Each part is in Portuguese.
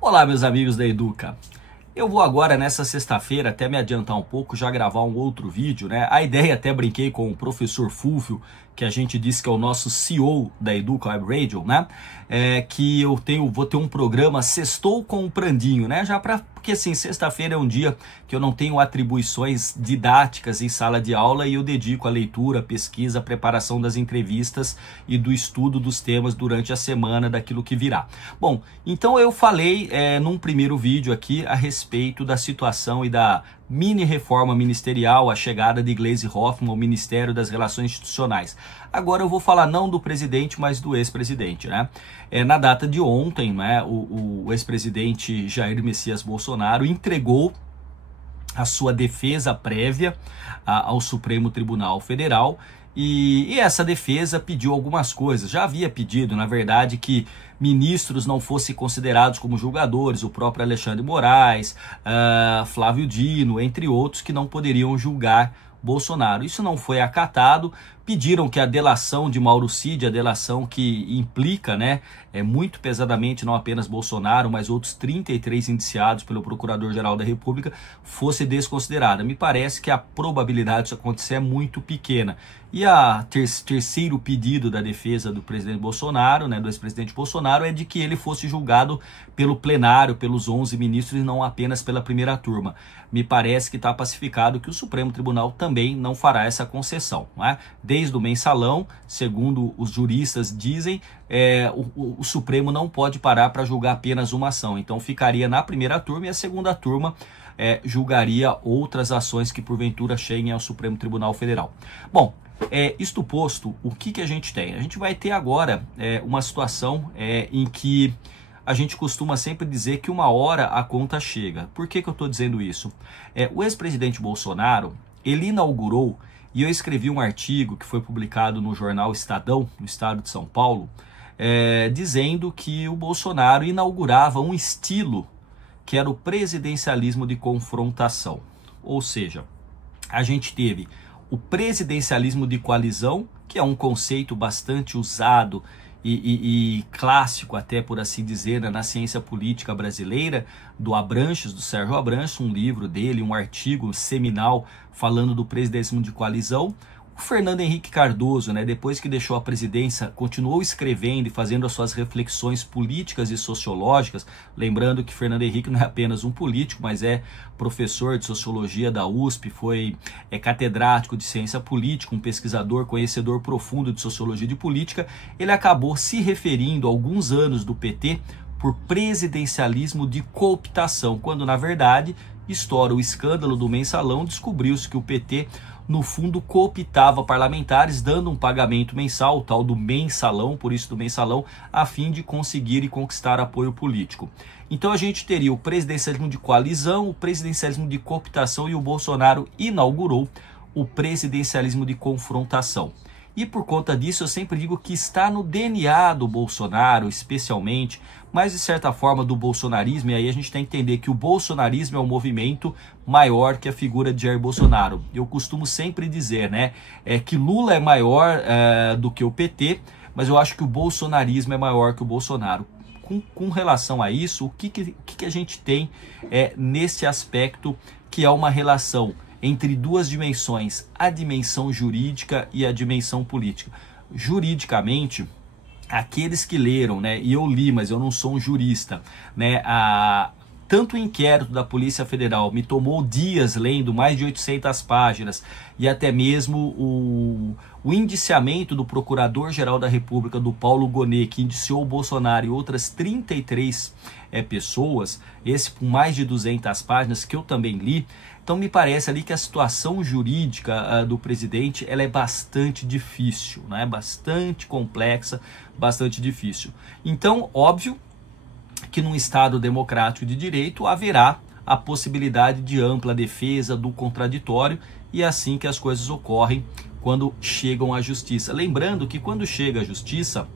Olá, meus amigos da Educa. Eu vou agora, nessa sexta-feira, até me adiantar um pouco, já gravar um outro vídeo, né? A ideia, até brinquei com o professor Fúvio, que a gente disse que é o nosso CEO da Educa Web Radio, né? Que vou ter um programa Sextou com o Prandinho, né? Porque assim, sexta-feira é um dia que eu não tenho atribuições didáticas em sala de aula e eu dedico à leitura, pesquisa, preparação das entrevistas e do estudo dos temas durante a semana daquilo que virá. Bom, então eu falei num primeiro vídeo aqui a respeito da situação e da mini reforma ministerial, a chegada de Gleisi Hoffmann ao Ministério das Relações Institucionais. Agora eu vou falar não do presidente, mas do ex-presidente, né? Na data de ontem, né, o ex-presidente Jair Messias Bolsonaro entregou a sua defesa prévia ao Supremo Tribunal Federal e essa defesa pediu algumas coisas. Já havia pedido, na verdade, que ministros não fossem considerados como julgadores, o próprio Alexandre Moraes, Flávio Dino, entre outros, que não poderiam julgar Bolsonaro. Isso não foi acatado. Pediram que a delação de Mauro Cid, a delação que implica, né, muito pesadamente não apenas Bolsonaro, mas outros 33 indiciados pelo Procurador-Geral da República, fosse desconsiderada. Me parece que a probabilidade disso acontecer é muito pequena. E a terceiro pedido da defesa do presidente Bolsonaro, né, do ex-presidente Bolsonaro, é de que ele fosse julgado pelo plenário, pelos 11 ministros e não apenas pela primeira turma. Me parece que está pacificado que o Supremo Tribunal também não fará essa concessão, não é? Desde o mensalão, segundo os juristas dizem, o Supremo não pode parar para julgar apenas uma ação. Então ficaria na primeira turma e a segunda turma julgaria outras ações que porventura cheguem ao Supremo Tribunal Federal. Bom, isto posto, o que a gente tem? A gente vai ter agora uma situação em que a gente costuma sempre dizer que uma hora a conta chega. Por que eu estou dizendo isso? O ex-presidente Bolsonaro, ele inaugurou, e eu escrevi um artigo que foi publicado no jornal Estadão, no estado de São Paulo, dizendo que o Bolsonaro inaugurava um estilo que era o presidencialismo de confrontação. Ou seja, a gente teve o presidencialismo de coalizão, que é um conceito bastante usado e clássico, até por assim dizer, na ciência política brasileira, do Abranches, do Sérgio Abranches, um livro dele, um artigo seminal falando do presidencialismo de coalizão. O Fernando Henrique Cardoso, né, depois que deixou a presidência, continuou escrevendo e fazendo as suas reflexões políticas e sociológicas, lembrando que Fernando Henrique não é apenas um político, mas é professor de sociologia da USP, foi catedrático de ciência política, um pesquisador, conhecedor profundo de sociologia de política. Ele acabou se referindo a alguns anos do PT por presidencialismo de cooptação, quando na verdade estoura o escândalo do mensalão, descobriu-se que o PT no fundo cooptava parlamentares, dando um pagamento mensal, o tal do mensalão, por isso do mensalão, a fim de conseguir e conquistar apoio político. Então a gente teria o presidencialismo de coalizão, o presidencialismo de cooptação, e o Bolsonaro inaugurou o presidencialismo de confrontação. E por conta disso eu sempre digo que está no DNA do Bolsonaro, especialmente, mas de certa forma do bolsonarismo, e aí a gente tem que entender que o bolsonarismo é um movimento maior que a figura de Jair Bolsonaro. Eu costumo sempre dizer, né, que Lula é maior do que o PT, mas eu acho que o bolsonarismo é maior que o Bolsonaro. Com relação a isso, o que a gente tem nesse aspecto, que é uma relação entre duas dimensões, a dimensão jurídica e a dimensão política. Juridicamente, aqueles que leram, né, e eu li, mas eu não sou um jurista, né, tanto o inquérito da Polícia Federal me tomou dias lendo, mais de 800 páginas, e até mesmo o indiciamento do Procurador-Geral da República, do Paulo Gonet, que indiciou o Bolsonaro e outras 33 pessoas, esse com mais de 200 páginas, que eu também li. Então me parece ali que a situação jurídica do presidente, ela é bastante difícil, né? Bastante complexa, bastante difícil. Então, óbvio que num Estado democrático de direito haverá a possibilidade de ampla defesa do contraditório, e é assim que as coisas ocorrem quando chegam à justiça. Lembrando que quando chega à justiça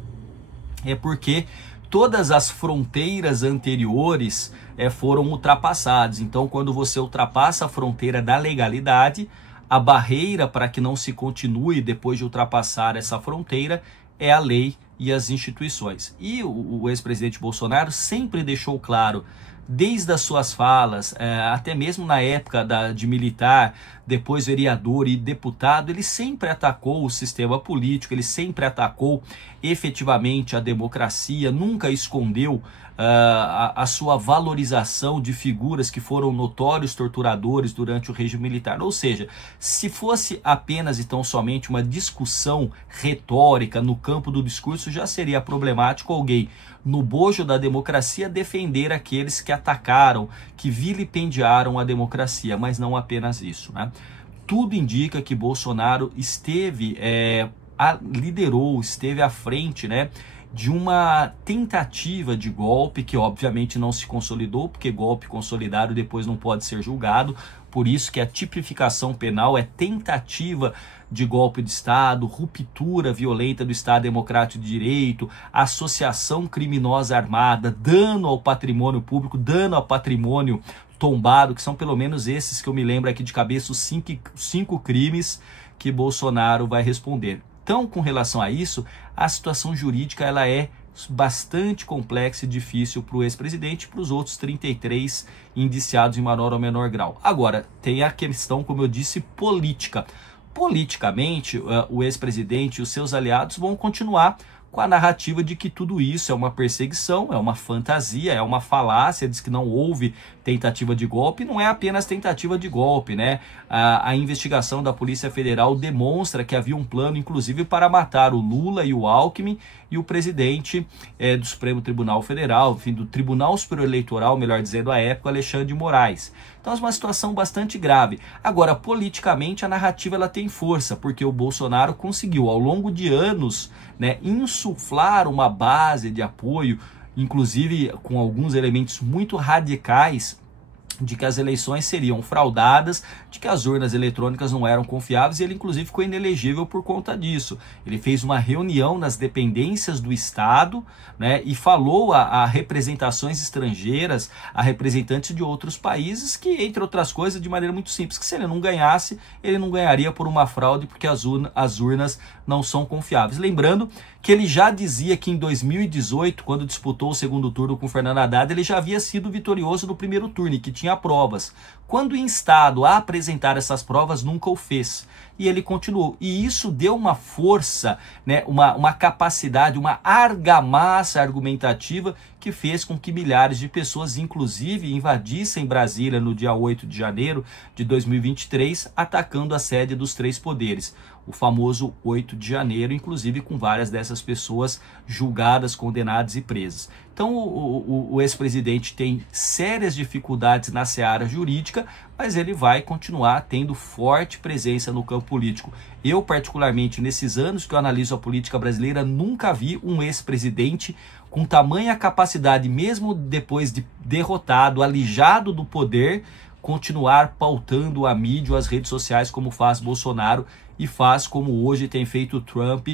é porque todas as fronteiras anteriores foram ultrapassadas. Então, quando você ultrapassa a fronteira da legalidade, a barreira para que não se continue depois de ultrapassar essa fronteira é a lei e as instituições. E o ex-presidente Bolsonaro sempre deixou claro, desde as suas falas, até mesmo na época de militar, depois vereador e deputado, ele sempre atacou o sistema político, ele sempre atacou efetivamente a democracia, nunca escondeu a sua valorização de figuras que foram notórios torturadores durante o regime militar. Ou seja, se fosse apenas e tão somente uma discussão retórica no campo do discurso, já seria problemático alguém no bojo da democracia defender aqueles que atacaram, que vilipendiaram a democracia, mas não apenas isso, né? Tudo indica que Bolsonaro liderou, esteve à frente, né, de uma tentativa de golpe que obviamente não se consolidou, porque golpe consolidado depois não pode ser julgado, por isso que a tipificação penal é tentativa de golpe de Estado, ruptura violenta do Estado Democrático de Direito, associação criminosa armada, dano ao patrimônio público, dano ao patrimônio tombado, que são pelo menos esses que eu me lembro aqui de cabeça, os cinco crimes que Bolsonaro vai responder. Então, com relação a isso, a situação jurídica ela é bastante complexa e difícil para o ex-presidente e para os outros 33 indiciados em maior ou menor grau. Agora, tem a questão, como eu disse, política. Politicamente, o ex-presidente e os seus aliados vão continuar com a narrativa de que tudo isso é uma perseguição, é uma fantasia, é uma falácia, diz que não houve tentativa de golpe, não é apenas tentativa de golpe, né? A investigação da Polícia Federal demonstra que havia um plano, inclusive, para matar o Lula e o Alckmin e o presidente do Supremo Tribunal Federal, enfim, do Tribunal Superior Eleitoral, melhor dizendo, à época, Alexandre de Moraes. Então é uma situação bastante grave. Agora, politicamente, a narrativa ela tem força, porque o Bolsonaro conseguiu, ao longo de anos, né, insuflar uma base de apoio, inclusive com alguns elementos muito radicais, de que as eleições seriam fraudadas, de que as urnas eletrônicas não eram confiáveis, e ele inclusive ficou inelegível por conta disso. Ele fez uma reunião nas dependências do Estado, né, e falou a representações estrangeiras, a representantes de outros países, que, entre outras coisas, de maneira muito simples, que se ele não ganhasse, ele não ganharia por uma fraude, porque as urnas não são confiáveis. Lembrando que ele já dizia que em 2018, quando disputou o segundo turno com Fernando Haddad, ele já havia sido vitorioso no primeiro turno e que tinha provas. Quando instado a apresentar essas provas, nunca o fez. E ele continuou. E isso deu uma força, né, uma capacidade, uma argamassa argumentativa que fez com que milhares de pessoas, inclusive, invadissem Brasília no dia 8 de janeiro de 2023, atacando a sede dos três poderes. O famoso 8 de janeiro, inclusive com várias dessas pessoas julgadas, condenadas e presas. Então o ex-presidente tem sérias dificuldades na seara jurídica, mas ele vai continuar tendo forte presença no campo político. Eu, particularmente, nesses anos que eu analiso a política brasileira, nunca vi um ex-presidente com tamanha capacidade, mesmo depois de derrotado, alijado do poder, continuar pautando a mídia, as redes sociais, como faz Bolsonaro e faz como hoje tem feito Trump,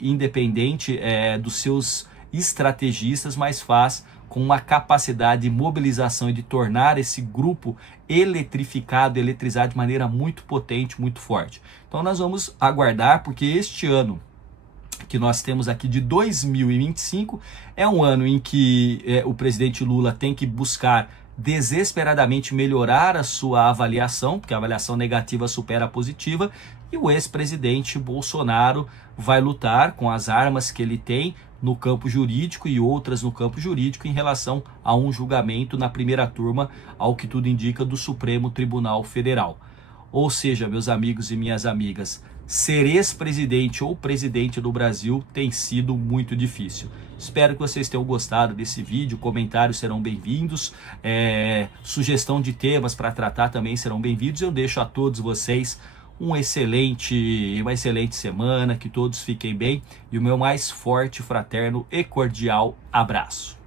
independente dos seus estrategistas, mas faz com uma capacidade de mobilização e de tornar esse grupo eletrizado de maneira muito potente, muito forte. Então nós vamos aguardar, porque este ano que nós temos aqui de 2025 é um ano em que o presidente Lula tem que buscar desesperadamente melhorar a sua avaliação, porque a avaliação negativa supera a positiva, e o ex-presidente Bolsonaro vai lutar com as armas que ele tem no campo jurídico e outras no campo jurídico em relação a um julgamento na primeira turma, ao que tudo indica, do Supremo Tribunal Federal. Ou seja, meus amigos e minhas amigas, ser ex-presidente ou presidente do Brasil tem sido muito difícil. Espero que vocês tenham gostado desse vídeo, comentários serão bem-vindos, sugestão de temas para tratar também serão bem-vindos. Eu deixo a todos vocês uma excelente semana, que todos fiquem bem e o meu mais forte, fraterno e cordial abraço.